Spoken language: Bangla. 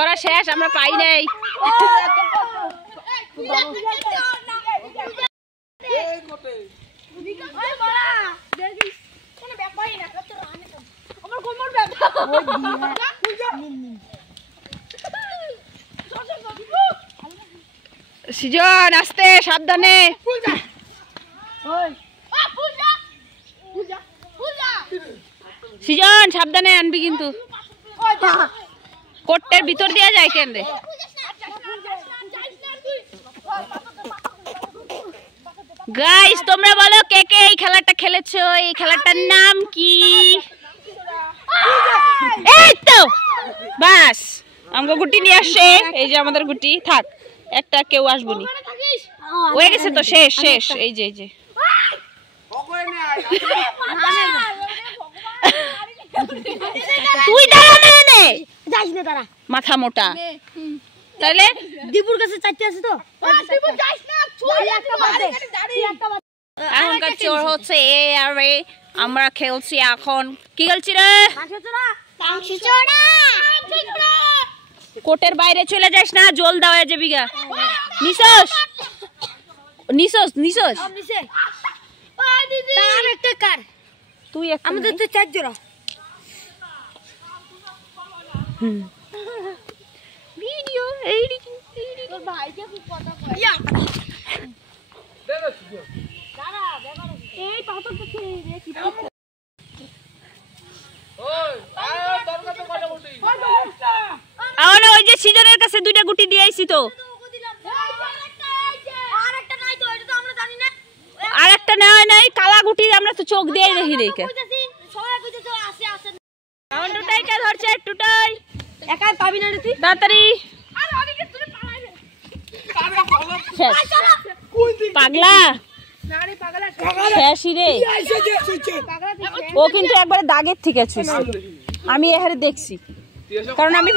ওরা শেষ, আমরা পাই নাই। সিজন আস্তে, সাবধানে। সিজন সাবধানে আনবি কিন্তু। কোটের ভিতর দিয়ে যায় কেন রে? গাইস তোমরা বলো কে কে এই খেলাটা খেলেছো? এই খেলাটার নাম কি? এই তো বাস, আমগো গুটি নিয়ে আসছে। এই যে আমাদের গুটি, থাক একটা, কেউ আসবো নি, হয়ে গেছে তো, শেষ শেষ। এই যে এই যে তুই দাঁড়া, মাথা মোটা। তাহলে দীপুর কাছে চাইতে আছে তো, এখনকার চোর হচ্ছে এ আর এ। আমরা খেলছি এখন, কি খেলছি রে? কোটের বাইরে চলে যাস না, জল দেওয়া যাবি গা। নিশোস নিশোস নিশোস তুই আমাদের তো 4 জোড়া ভিডিও। এই তোর ভাইকে খুব কথা কয়। দাঁড়া এই পাথর তো খেয়ে রেখি। ওই যে সিজনের কাছে 2টা গুটি দিয়ে আইছি তো। আরেকটা নেওয়া নাই, কালা গুটি আমরা তো চোখ দিয়ে দেখি দেখে। টুটাই কে ধরছে? টুটাই একাই পাবি না রে তুই, তাড়াতাড়ি। পাগলা শেষই রে। ও কিন্তু একবারে দাগের থেকে ছুঁয়েছে, আমি এখানে দেখছি, কারণ আমি